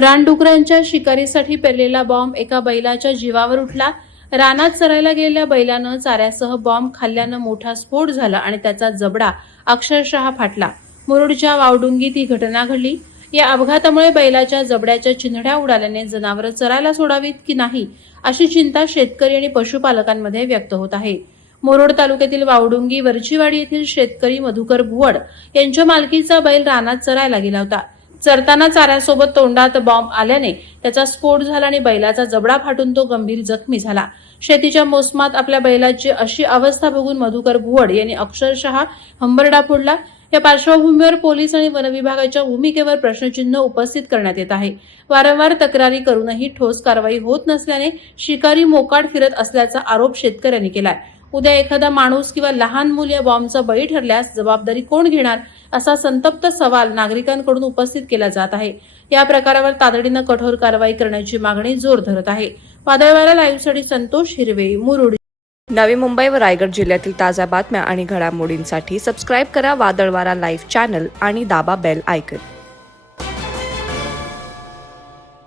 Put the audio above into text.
रानडुकरांच्या शिकारीसाठी पेरलेला bomb एका बैलाच्या जीवावर उठला। रानात चरायला गेलेल्या बैलानं चाऱ्यासह बॉम्ब खाल्ल्यानं मोठा स्फोट झाला आणि त्याचा जबडा अक्षरशः फाटला। मुरुडच्या वावडुंगीत ही घटना घडली। या अपघातामुळे बैलाच्या जबड्याच्या चिंधड्या उडाल्याने जनावरं चरायला सोडावीत की नाही अशी चिंता शेतकरी आणि पशुपालकांमध्ये व्यक्त होत आहे। मुरुड तालुक्यातील वावडुंगी वरचीवाडी येथील शेतकरी मधुकर भुवड यांच्या मालकीचा बैल रानात चरायला गेला होता। चरताना चाऱ्यासोबत तोंडात बॉम्ब आल्याने त्याचा स्फोट झाला आणि बैलाचा जबडा फाटून तो गंभीर जखमी झाला। शेतीच्या मोसमात आपल्या बैलाची अशी अवस्था बघून मधुकर भुवड यांनी अक्षरशः हंबरडा फोडला। या पार्श्वभूमीवर पोलीस आणि वन विभागाच्या भूमिकेवर प्रश्नचिन्ह उपस्थित करण्यात येत आहे। वारंवार तक्रारी करूनही ठोस कारवाई होत नसल्याने शिकारी मोकाट फिरत असल्याचा आरोप शेतकऱ्यांनी केलाय। उद्या एखादा माणूस किंवा लहान मूल या बॉम्बचा बळी ठरल्यास जबाबदारी कोण घेणार असा संतप्त सवाल नागरिकांकडून उपस्थित केला जात आहे। या प्रकारावर तातडीनं कठोर कारवाई करण्याची मागणी जोर धरत आहे। वादळवारा लाईव्हसाठी संतोष हिरवे, मुरुड। नवी मुंबई व रायगड जिल्ह्यातील ताज्या बातम्या आणि घडामोडींसाठी सबस्क्राईब करा वादळवारा लाईव्ह चॅनल आणि दाबा बेल आयकॉन।